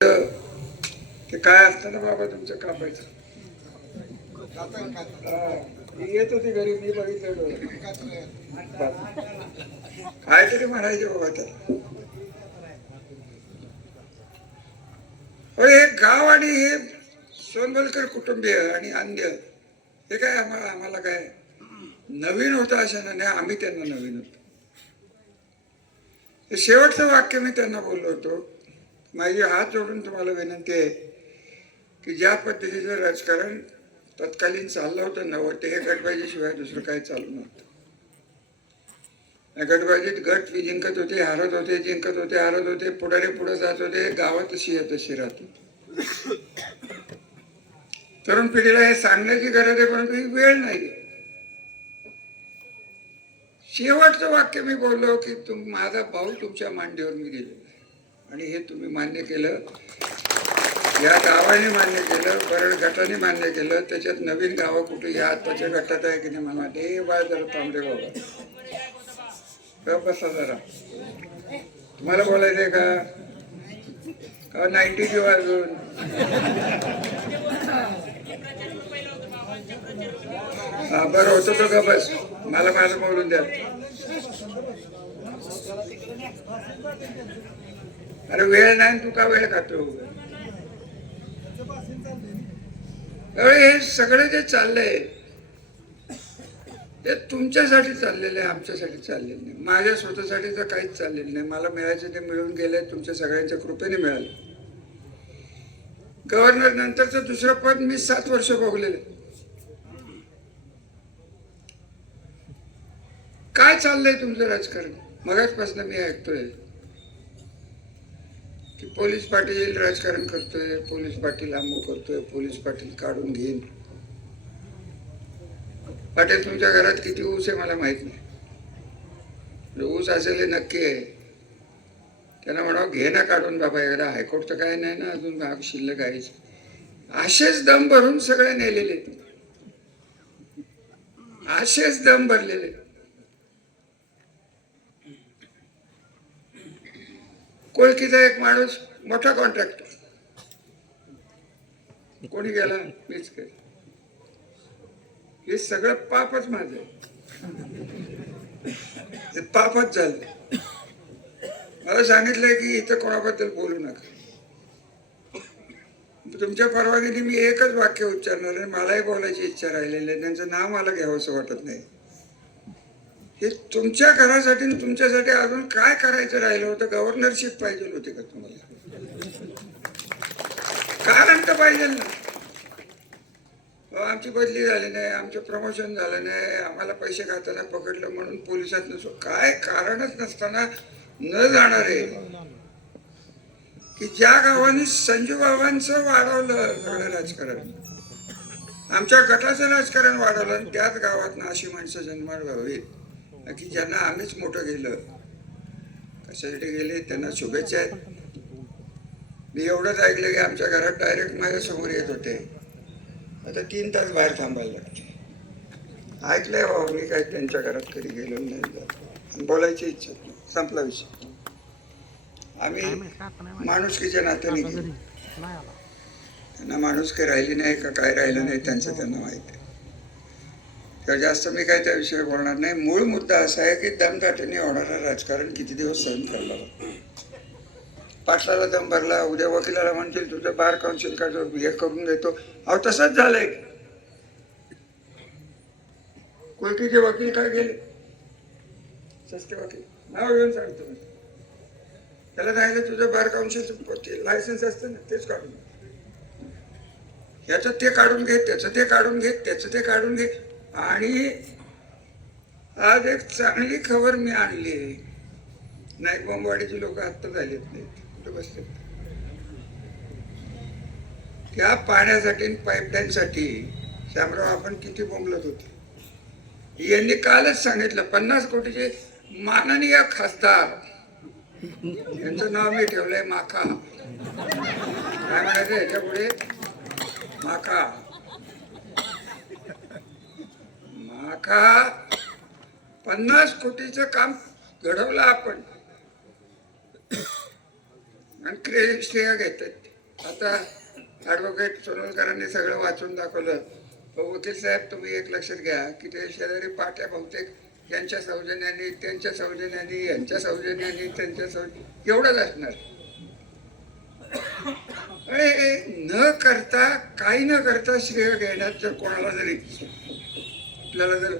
ते काय असतं ना बाबा तुमचं कापायचं? येत होती घरी मी बघितलं तरी म्हणायचे बाबा त्याला. हे गाव आणि हे सोनबलकर कुटुंबीय आणि अंध्य हे काय आम्हाला आम्हाला काय? नवीन होतं अशा नाही आम्ही त्यांना नवीन होतो. शेवटचं वाक्य मी त्यांना बोललो होतो. माझी हात जोडून तुम्हाला विनंती आहे की ज्या पद्धतीचं राजकारण तत्कालीन चाललं होतं नव्हतं ते हे गटबाजीशिवाय दुसरं काही चालू नव्हतं. गटबाजीत गट जिंकत होते हारत होते जिंकत होते हारत होते पुढारी पुढे जात होते गावात तशी आहे तशी राहत होती. तरुण पिढीला हे सांगण्याची गरज आहे परंतु ही वेळ नाही. शेवटचं वाक्य मी बोललो की तुम माझा भाऊ तुमच्या मांडीवर मी दिलेला आणि हे तुम्ही मान्य केलं. या गावाने मान्य केलं बरड गटाने मान्य केलं त्याच्यात नवीन गावं कुठे या आत्ताच्या गटात आहे की नाही मला ते बा जरा तांबडे बाबा. बसा जरा. तुम्हाला बोलायचंय का? का नाईन्टी किंवा अजून? हा बरं होतं तो का बस? मला माझं बोलून द्या. अरे वेळ नाही तू का वेळ खातो अरे हे सगळे जे चाललंय ते तुमच्यासाठी चाललेलं आहे आमच्यासाठी चाललेलं नाही. माझ्या स्वतःसाठी तर काहीच चाललेलं नाही. मला मिळायचं ते मिळून गेले तुमच्या सगळ्यांच्या कृपेने मिळालं. गव्हर्नर नंतरचं दुसरं पद मी सात वर्ष भोगलेलं आहे. काय चाललंय तुमचं राजकारण? मगाचपासून मी ऐकतोय. की पोलीस पाटील राजकारण करतोय पोलीस पाटील अमुक करतोय पोलीस पाटील काढून घेईन. पाटील तुमच्या घरात किती ऊस आहे मला माहीत नाही. ऊस असेल हे नक्की आहे. त्यांना म्हणावं घे ना काढून बाबा एकदा हायकोर्टचं काय नाही ना अजून भाग शिल्लक आहेच असेच दम भरून सगळे नेलेले असेच दम भरलेले कोळकीचा एक माणूस मोठा कॉन्ट्रॅक्टर कोणी गेला? मीच काय? हे सगळं पापच माझं. ते पापच झालं. मला सांगितलंय की इथं कोणाबद्दल बोलू नका. तुमच्या परवानगीने मी एकच वाक्य उच्चारणार आहे. मलाही बोलायची इच्छा राहिलेली आहे. त्यांचं नाव मला घ्यावंसं वाटत नाही. हे तुमच्या घरासाठी आणि तुमच्यासाठी अजून काय करायचं राहिलं होतं? गव्हर्नरशिप पाहिजे होती का तुम्हाला? कारण तर पाहिजे ना. आमची बदली झाली नाही आमचं प्रमोशन झालं नाही आम्हाला पैसे खाताना पकडलं म्हणून पोलिसात नसो. काय कारणच नसताना न जाणारे की ज्या गावाने संजू बाबांचं वाढवलं सगळं राजकारण. आमच्या गटाचं राजकारण वाढवलं आणि त्याच गावात अशी माणसं जन्माला व्हावी की ज्यांना आम्हीच मोठं गेलं. कशासाठी गेले? त्यांना शुभेच्छा आहेत. मी एवढंच ऐकलं की आमच्या घरात डायरेक्ट माझ्यासमोर येत होते. आता तीन तास बाहेर थांबायला लागते. ऐकलंय बाबा मी काय त्यांच्या घरात कधी गेलो नाही. आणि बोलायची इच्छा नाही. संपला विषय. आम्ही माणुसकीच्या नात्याने गेलो. त्यांना माणूस काही राहिली नाही का काय राहिलं नाही त्यांचं त्यांना माहिती तर जास्त मी काय त्याविषयी बोलणार नाही. मूळ मुद्दा असा आहे की दमदाटीने होणारं राजकारण किती दिवस सहन करणार? आहोत. पाटलाला दम भरला उद्या वकिलाला म्हणतील तुझं बार काउन्सिल काढतो हे करून देतो. अहो तसंच झालंय. कोळकीचे वकील काय गेले सस्ते वकील. नाव घेऊन सांगतो मी. त्याला राहिलं तुझं बार काउन्सिल लायसन्स असतं ना तेच काढून घे. ह्याचं ते काढून घे त्याचं ते काढून घे त्याचं ते काढून घे. आणि आज एक चांगली खबर मी आणली. आहे नाईक बोंबवाडीची लोक आत्ता झालेत नाही कुठे बसले त्या पाण्यासाठी पाईपलाईनसाठी शामराव आपण किती बोंबलत होते? यांनी कालच सांगितलं पन्नास कोटीचे माननीय खासदार. यांचं नाव मी ठेवलंय माका. काय म्हणायचं याच्यापुढे माका. माका पन्नास कोटीचं काम घडवलं आपण. आणि क्रेडिट श्रेय घेतात. आता ॲडव्होकेट सोनलकरांनी सगळं वाचून दाखवलं. वकील साहेब तुम्ही एक लक्षात घ्या की ते शेजारी पाट्या बहुतेक यांच्या सौजन्याने त्यांच्या सौजन्याने यांच्या सौजन्याने त्यांच्या सौजन्य एवढंच असणार. अरे न करता काही न करता श्रेय घेण्यात जर कोणाला जरी आपल्याला जर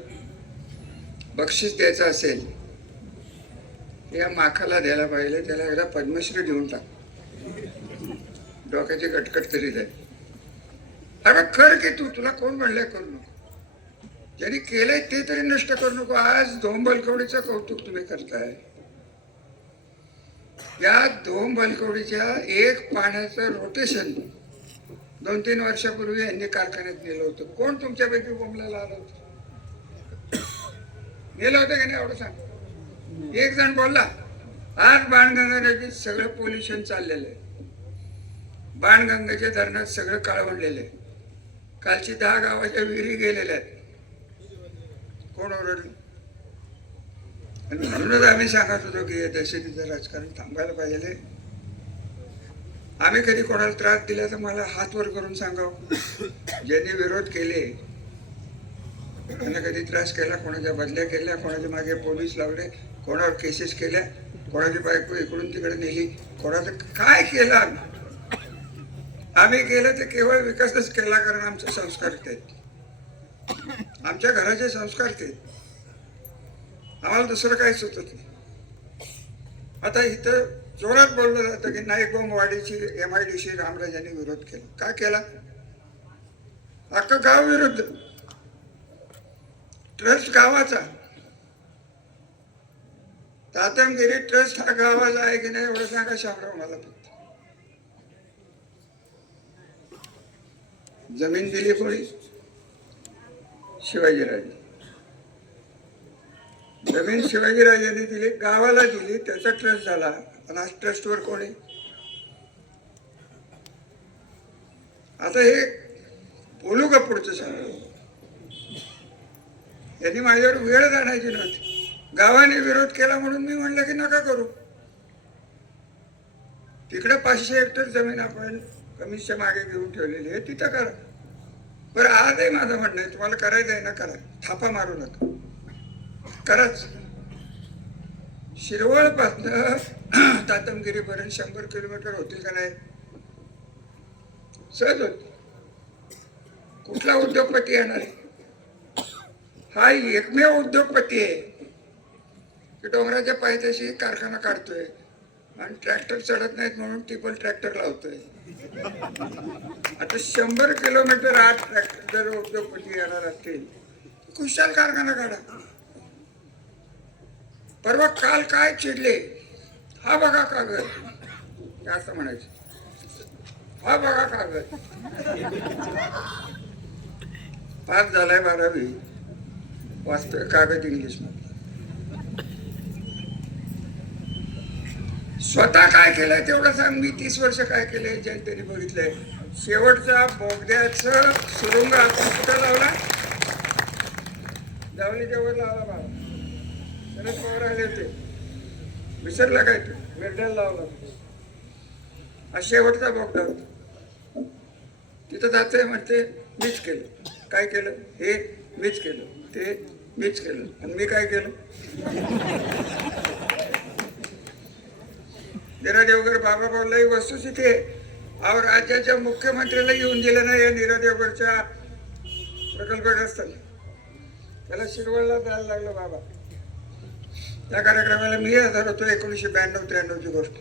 बक्षीस द्यायचं असेल या माखाला द्यायला पाहिजे त्याला एकदा पद्मश्री देऊन टाक. डोक्याची कटकट तरी जाईल. अरे कर की तू तुला कोण म्हणलंय करू नको. ज्यांनी केलंय ते तरी नष्ट करू नको. आज धोम बलकवडीचं कौतुक तुम्ही करताय. या दोन बलकवडीच्या एक पाण्याचं रोटेशन दोन तीन वर्षापूर्वी यांनी कारखान्यात नेलं होतं. कोण तुमच्यापैकी बोंबलाला आलं होतं? गेला होतं का नाही एवढं सांग. एक जण बोलला आज बाणगंगा सगळं पोल्युशन चाललेलं आहे. बाणगंगाच्या धरणात सगळं काळवंडलेलं आहे. कालची दहा गावाच्या विहिरी गेलेल्या आहेत. कोण ओरडलं? आणि म्हणूनच आम्ही सांगत होतो की हे दहशतीचं राजकारण थांबायला पाहिजे. आम्ही कधी कोणाला त्रास दिला तर मला हात वर करून सांगावं. ज्यांनी विरोध केले त्यांना कधी त्रास केला कोणाच्या बदल्या केल्या कोणाच्या मागे पोलीस लावले कोणावर केसेस केल्या कोणाची बायको इकडून तिकडे नेली कोणाचं काय केलं आम्ही? आम्ही केलं ते केवळ विकासच केला कारण आमचे संस्कार ते. आमच्या घराचे संस्कार ते. आम्हाला दुसरं काही सुचत नाही. आता इथं जोरात बोललं जातं की नाईक बोंबवाडीची एम आय डी सी रामराजांनी विरोध केला. काय केला? अख्खं गाव विरुद्ध. ट्रस्ट गावाचा. तातमगिरी ट्रस्ट हा गावाचा आहे की नाही एवढं सांगा शामराव मला फक्त. जमीन दिली कोणी? शिवाजीराजे. जमीन शिवाजीराजांनी दिली गावाला दिली त्याचा ट्रस्ट झाला. आणि आज ट्रस्टवर कोणी? आता हे बोलू का पुढचं सांगू? यांनी माझ्यावर वेळ जाण्याची नव्हती. गावाने विरोध केला म्हणून मी म्हणलं की नका करू. तिकडे पाचशे हेक्टर जमीन आपण कमीच्या मागे घेऊन ठेवलेली आहे तिथं करा. बरं आजही माझं म्हणणं आहे तुम्हाला करायचं आहे ना करा. थापा मारू नका. कराच. शिरवळपासनं तातमगिरीपर्यंत शंभर किलोमीटर होतील का नाही? सहज होत कुठला उद्योगपती येणार आहे? हा एकमेव उद्योगपती आहे. की डोंगराच्या पायथ्याशी कारखाना काढतोय. आणि ट्रॅक्टर चढत नाहीत म्हणून टिपल ट्रॅक्टर लावतोय. आता शंभर किलोमीटर आत ट्रॅक्टर जर उद्योगपती येणार असतील खुशाल कारखाना काढा. परवा काल काय चिडले? हा बघा कागद. असं म्हणायचं. हा बघा कागद. पास झालाय बारावी. वाचतोय. कागद इंग्लिशमध्ये स्वतः काय केलंय तेवढं सांग. मी तीस वर्ष काय केलंय जनतेने बघितलंय. शेवटचा बोगद्याचं सुरुंग आपण कुठं लावला? जावणीच्या वर लावला बाबा शरद पवार आले होते. विसरला काय तू? वेरड्याला लावला. हा शेवटचा बोगदा होता. तिथं जाते म्हणते मीच केलं. काय केलं? हे मीच केलं. ते मीच केलं. आणि मी काय केलं? नीरा देवगर बाबा बोलला ही वस्तुस्थिती आहे. अहो राज्याच्या मुख्यमंत्र्याला येऊन दिलं नाही या नीरा देवगडच्या प्रकल्पग्रस्तांना त्याला शिरवळला जायला लागलं बाबा. त्या कार्यक्रमाला मी हजार होतो एकोणीसशे ब्याण्णव त्र्याण्णवची गोष्ट.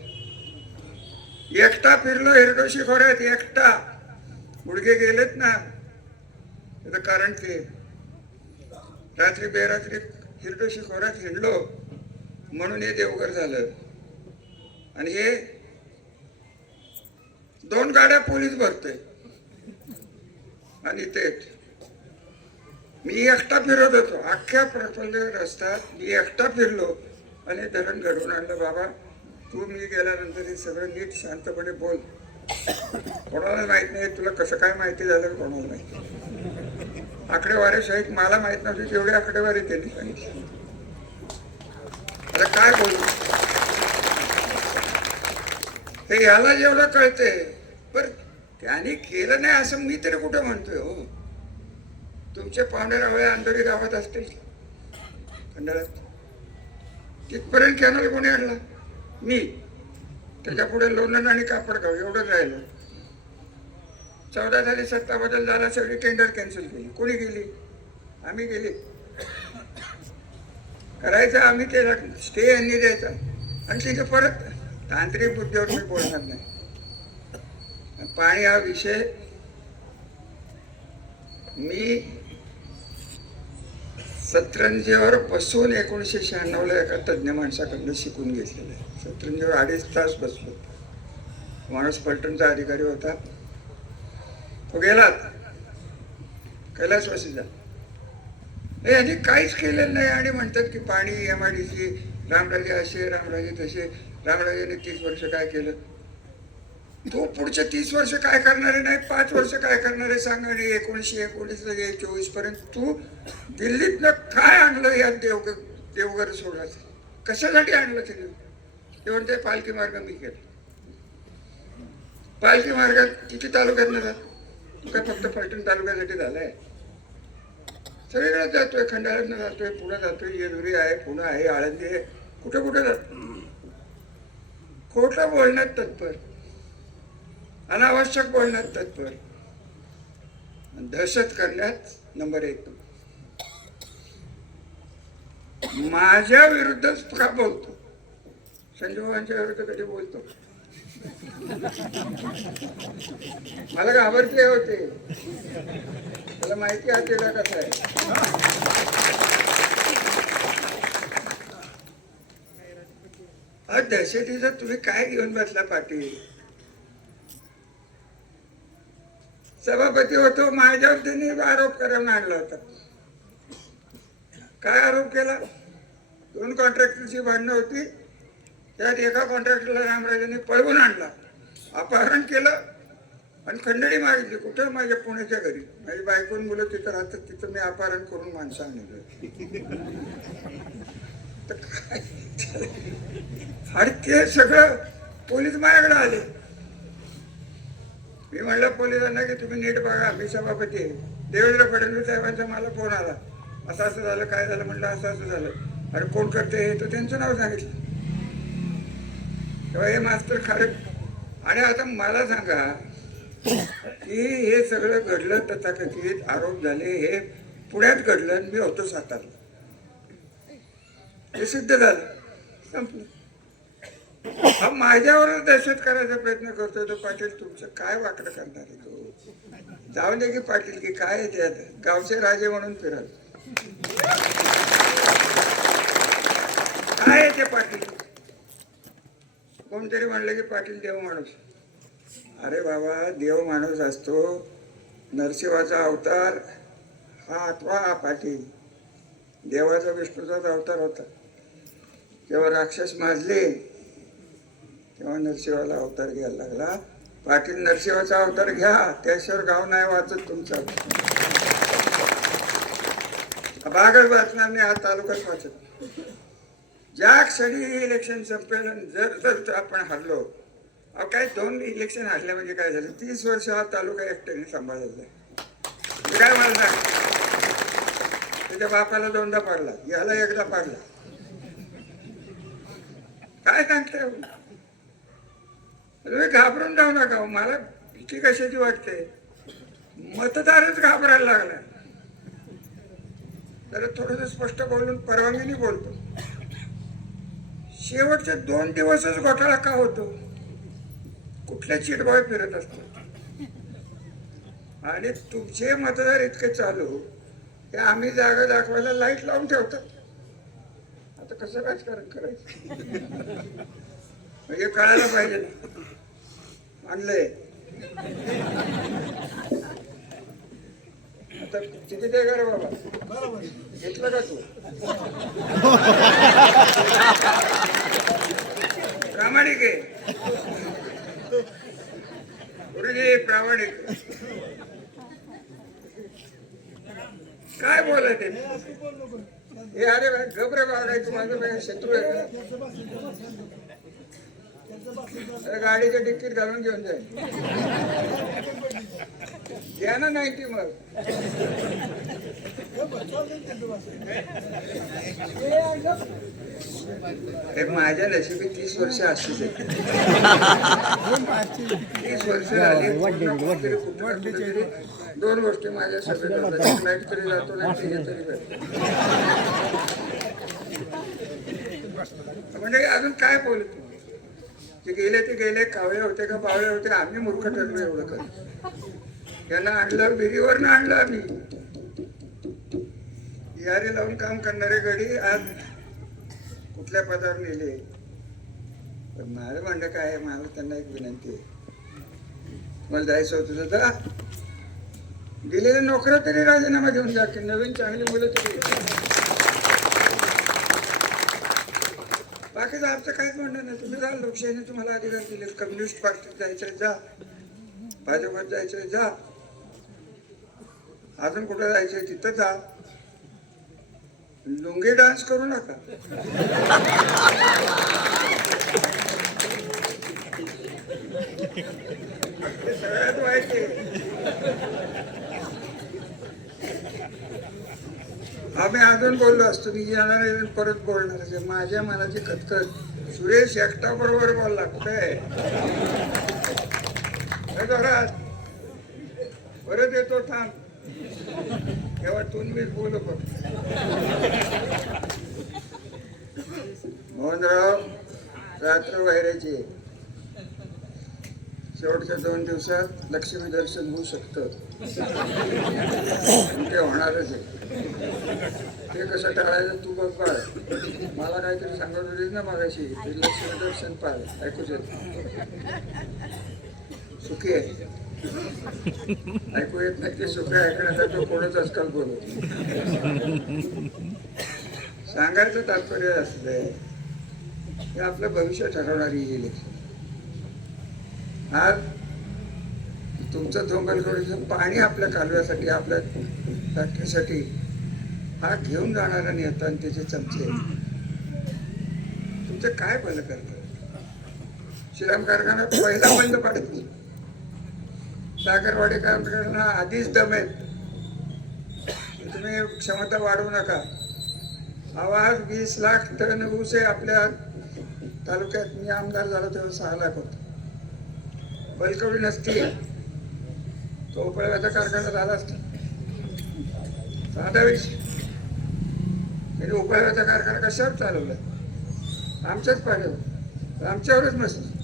एकटा फिरलो हिरडोशी खोऱ्यात एकटा. गुडघे गेलेत ना. त्याचं कारण ते रात्री बेरात्री हिरडो खोऱ्यात हिंडलो. म्हणून हे देवघर झालं. आणि हे दोन गाड्या पोलीस भरतोय. आणि ते मी एकटा फिरत होतो. अख्ख्या प्रफुल्ल रस्त्यात मी एकटा फिरलो. आणि धरण घडवून आणलं बाबा तू मी गेल्यानंतर हे सगळं नीट शांतपणे बोल. कोणाला माहीत नाही तुला कसं काय माहिती झालं कोणाला माहिती आकडेवारी सहित मला माहीत नव्हती तेवढी आकडेवारी त्यांनी सांगितली. आता काय बोलू? हे याला जेवढं कळते बर त्याने केलं नाही असं मी तरी कुठं म्हणतोय हो? तुमचे पाहुणे रावळे अंधोरी गावात असतील. खंडाळ्यात तिथपर्यंत कॅनल कोणी आणला? मी. त्याच्या पुढे लोणंद आणि कापडगाव एवढंच राहिलं. चौदा झाली सत्ता बदल झाला सगळी टेंडर कॅन्सल केली. कोणी गेली आम्ही गेली करायचं आम्ही केला. स्टे यांनी द्यायचा. आणि तिथे परत तांत्रिक बुद्धीवर मी बोलणार नाही. पाणी हा विषय मी सतरंजीवर बसून एकोणीसशे शहाण्णवला एका तज्ज्ञ माणसाकडनं शिकून घेतलेलं आहे. सतरंजीवर अडीच तास बसलो. माणूस पलटणचा अधिकारी होता. तो गेलात कैलासवासीचा हे यांनी काहीच केलेलं नाही आणि म्हणतात की पाणी M I D C Ramraje असे रामराजे तसे. रामराजेने तीस वर्ष काय केलं? तो पुढचे तीस वर्ष काय करणारे नाही पाच वर्ष काय करणारे सांग आणि एकोणीसशे एकोणीस चोवीसपर्यंत तू दिल्लीतनं काय आणलं या देवग देवघर सोडायचं कशासाठी आणलं तिने? ते म्हणते पालखी मार्ग मी केला. पालखी मार्गात किती तालुक्यात ना काय फक्त फलटण तालुक्यासाठी झालाय. सगळीकडे जातोय खंडाळ्यातनं जातोय पुणे जातोय येलुरी आहे पुणे आहे आळंदी आहे कुठे कुठे जातो खोटं बोलण्यात तत्पर. अनावश्यक बोलण्यात तत्पर. दहशत करण्यात नंबर एक. माझ्या विरुद्धच का बोलतो? संजोबांच्या विरुद्ध कधी बोलतो? मला घाबरले होते मला माहिती आहे तिला कसं आहे. दहशतीचा तुम्ही काय घेऊन बसला पाटील? सभापती होतो माझ्यावर त्यांनी आरोप करून आणला होता. काय आरोप केला? दोन कॉन्ट्रॅक्टरची भांडणं होती. त्यात एका कॉन्ट्रॅक्टरला रामराजांनी पळवून आणला. अपहरण केलं आणि खंडणी मागितली. कुठं? माझ्या पुण्याच्या घरी. माझी बायकोन मुलं तिथं राहतात. तिथं मी अपहरण करून माणसं आणलं तर काय? आणि ते सगळं पोलीस माझ्याकडे आले. मी म्हणलं पोलिसांना की तुम्ही नीट बघा मी सभापती आहे. देवेंद्र फडणवीस साहेबांचा मला फोन आला. असं असं झालं काय झालं? म्हणलं असं असं झालं. अरे कोण करते हे? तर त्यांचं नाव सांगितलं. तेव्हा हे मास्तर खरं आणि आता मला सांगा की हे सगळं घडलं तथाकथित आरोप झाले हे पुण्यात घडलं आणि मी होतो सातारला. हे सिद्ध झालं. संपलं. हा माझ्यावरच दहशत करायचा प्रयत्न करतोय तो पाटील तुमचं काय वाकडं करणार आहे तो? जाऊन दे की पाटील की काय त्यात गावचे राजे म्हणून फिरत काय आहे ते पाटील? कोणतरी म्हणलं की पाटील देव माणूस. अरे बाबा देव माणूस असतो. नरसिंहाचा अवतार हा आठवा हा पाटील. देवाचा विष्णूचाच अवतार होता. जेव्हा राक्षस माजले तेव्हा नरसिंहाला अवतार घ्यायला लागला. पाटील नरसिंहाचा अवतार घ्या. त्याशिवाय गाव नाही वाचत तुमचा. बागच वाचणार नाही हा तालुकाच वाचत. ज्या क्षणी इलेक्शन संपेल जर जर आपण हरलो अहो काय दोन इलेक्शन हरले म्हणजे काय झालं? तीस वर्ष हा तालुका एकट्याने सांभाळलेला काय म्हणणार? त्याच्या बापाला दोनदा पाडला याला एकदा पाडला. काय सांगताय? तुम्ही घाबरून जाऊ नका हो, मला भीती कशाची वाटते? मतदारच घाबरायला लागला. तर थोडस स्पष्ट बोलून परवानगीने बोलतो. शेवटचे दोन दिवसच घोटाळा का होतो. कुठल्या चिडबाय फिरत असतो. आणि तुमचे मतदार इतके चालू की आम्ही जागा दाखवायला लाइट लावून ठेवतात. आता कसं राजकारण करायचं? म्हणजे कळायला पाहिजे ना. आणलंय तर किती ते रे बाबा? घेतलं का तू? प्रामाणिक आहे. गुरुजी प्रामाणिक. काय बोलत हे अरे भाई घबरे बाळायचं माझं माझा शत्रू आहे का? गाडीचं तिकीट घालून घेऊन जाईल घ्या ना नाईन्टी मग माझ्या नशिबी तीस वर्ष अशीच आहे तीस वर्ष कुठेतरी दोन गोष्टी माझ्या सगळ्या होतात. एक लाइट तरी जातो. म्हणजे अजून काय बोलत तुम्ही? जे गेले ते गेले कावळे होते का बावळे होते आम्ही मूर्ख ठरलो एवढं कर याला आणलं विहिरीवर आणलं आम्ही. यारी लावून काम करणारे गडी आज कुठल्या पदावर नेले? पण माझं म्हणणं काय आहे मला त्यांना एक विनंती आहे. मला जायचं होतं जा. दिलेल्या नोकऱ्या तरी राजीनामा घेऊन जा की नवीन चांगली मुलं तरी बाकीचं आमचं काहीच म्हणणं नाही. तुम्ही जा लोकशाहीने तुम्हाला अधिकार दिले कम्युनिस्ट पार्टीत जायचं जा. भाजपात जायचं जा. अजून कुठं जायचं तिथं जा. लुंगी डान्स करू नका. सगळ्यात वाईट आम्ही अजून बोललो असतो मी येणार परत बोलणार माझ्या मनाची खतखत सुरेश एकटा बरोबर बोलला कुठे आहे? परत येतो थांब. तेव्हा तुम्ही मी बोलू मोहनराव रात्र वैराची शेवटच्या दोन दिवसात लक्ष्मी दर्शन होऊ शकतं. ते होणारच आहे. ते कसं टाळायचं तू बघ पाळ मला काहीतरी सांगत होतीस ना मागाशी लक्ष्मी दर्शन पाळ ऐकूच येत सुखी आहे. ऐकू येत नाही ते सुखी ऐकण्यासाठी कोणच आजकाल बोलत सांगायचं तात्पर्य असलं हे आपलं भविष्य ठरवणारी ही इलेक्शन आज तुमचं धोंगलकडून पाणी आपल्या कालव्यासाठी आपल्या फॅक्टरीसाठी हा घेऊन जाणारा नेता आणि त्याचे चमचे. तुमचं काय भलं करतात श्रीराम कारखाना पहिला बंद पाडत नाही. साखरवाडी कारखाना आधीच दमेल तुम्ही क्षमता वाढवू नका. आवाज वीस लाख टन ऊस आहे आपल्या तालुक्यात. मी आमदार झालो तेव्हा सहा लाख होता. बलकवडी नसती. तो उपळव्याचा कारखाना झाला असता. साधा विषय. म्हणजे उपळव्याचा कारखाना कशावर चालवला? आमच्याच पाहिजे आमच्यावरच नसतं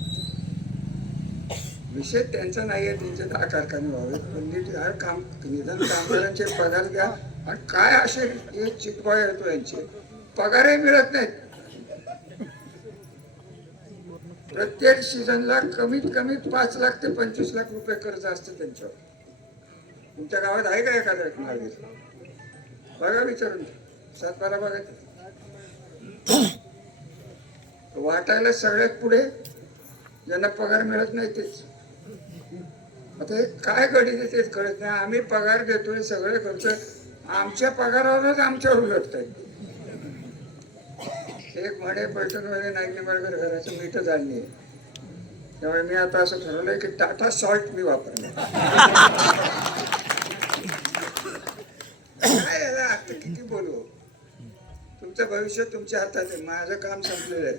विषय त्यांचा नाही आहे त्यांचे दहा कारखाने व्हावे पण नीट हर काम निदान कामगारांचे पगार द्या आणि काय असे हे येतो यांचे? पगारही मिळत नाहीत. प्रत्येक सीझनला कमीत कमी पाच लाख ते पंचवीस लाख रुपये कर्ज असतं त्यांच्यावर. तुमच्या गावात आहे का एखादा नागरिक? बघा विचारून. सातबारा बघा वाटायला सगळ्यात पुढे ज्यांना पगार मिळत नाही तेच. आता काय गडी तेच कळत नाही? आम्ही पगार देतोय सगळे खर्च आमच्या पगारावरच आमच्यावर उलटत आहे एक म्हणे पैठणमध्ये नाईक निंबाळकर घराचं मीठ झाली आहे. त्यामुळे मी आता असं ठरवलंय की टाटा सॉल्ट मी वापरणार. याला आता किती बोलू? तुमचं भविष्य तुमच्या हातात आहे. माझं काम संपलेलं आहे.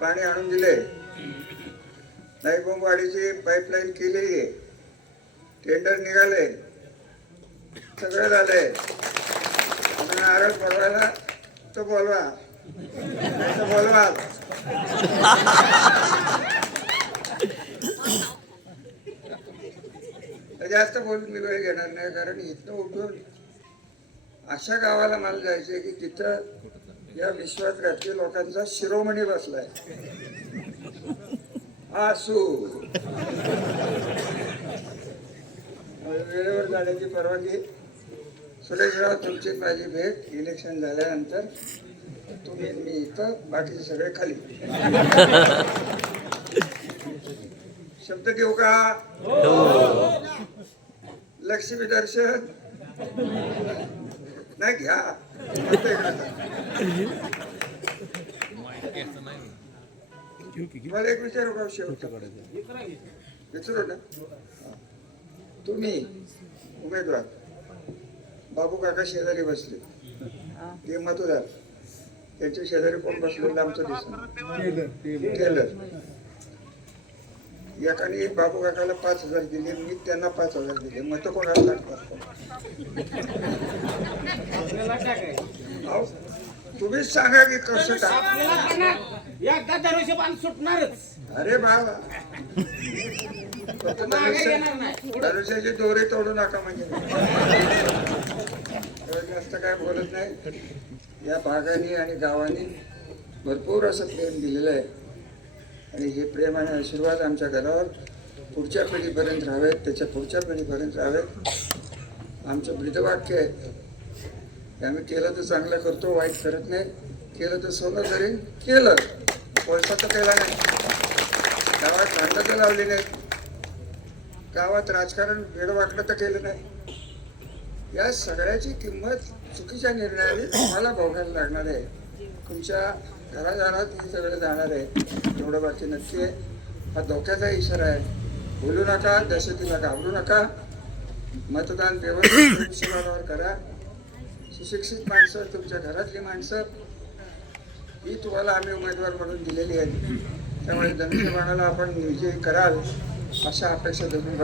पाणी आणून दिले नाईबोंबवाडीची पाईपलाईन केलेली आहे. टेंडर निघाले. सगळं झालंय. नारळ पडवायला तो बोलवा. नाही तर बोलवा जास्त बोलून मी वेळ घेणार नाही कारण इथनं उठून अशा गावाला मला जायचंय की तिथं या विश्वात राजकीय लोकांचा शिरोमणी बसलाय. आसू. वेळेवर जाण्याची परवानगी. सुरेशराव तुमची माझी भेट इलेक्शन झाल्यानंतर तुम्ही मी इथं बाकीचे सगळे खाली. शब्द देऊ का? लक्ष्मी दर्शन. नाही घ्या तुम्हाला एक विचारू का शेवटचा विचारू ना. तुम्ही उमेदवार. बाबू काका शेजारी बसले. ते मतदार. त्यांच्या शेजारी कोण बसलेलं आमचं दिसलं टेलर. एकाने बाबू काकाला पाच हजार दिले मी त्यांना पाच हजार दिले. मत कोणाला टाकतात अहो, तुम्हीच सांगा की कसं टाक एकदा दरवर्षी सुटणारच. अरे बाबा. फक्त मागे धनुष्य- येणार नाही. धनुष्याचे दोरे तोडू नका म्हणजे. तर जास्त काय बोलत नाही. या भागाने आणि गावाने भरपूर असं प्रेम दिलेलं आहे. आणि हे प्रेम आणि आशीर्वाद आमच्या घरावर पुढच्या पिढीपर्यंत राहावेत त्याच्या पुढच्या पिढीपर्यंत राहावेत. आमचं ब्रीदवाक्य आहे. की आम्ही केलं तर चांगलं करतो वाईट करत नाही. केलं तर सोनं जरी केलं. पैसा तर केला नाही. गावात भांडणं तर लावली नाही गावात राजकारण वेडवाकडं तर केलं नाही. या सगळ्याची किंमत चुकीच्या निर्णयाने तुम्हाला भोगायला लागणार आहे. तुमच्या घरादारात हे सगळं जाणार आहे. एवढं बाकी नक्की आहे. हा धोक्याचा इशारा आहे. बोलू नका दहशतीला घाबरू नका. मतदान व्यवस्थित करा. सुशिक्षित माणसं तुमच्या घरातली माणसं ही तुम्हाला आम्ही उमेदवार म्हणून दिलेली आहेत त्यामुळे धनुष्यबाणाला आपण विजयी कराल अशा अपेक्षा धरून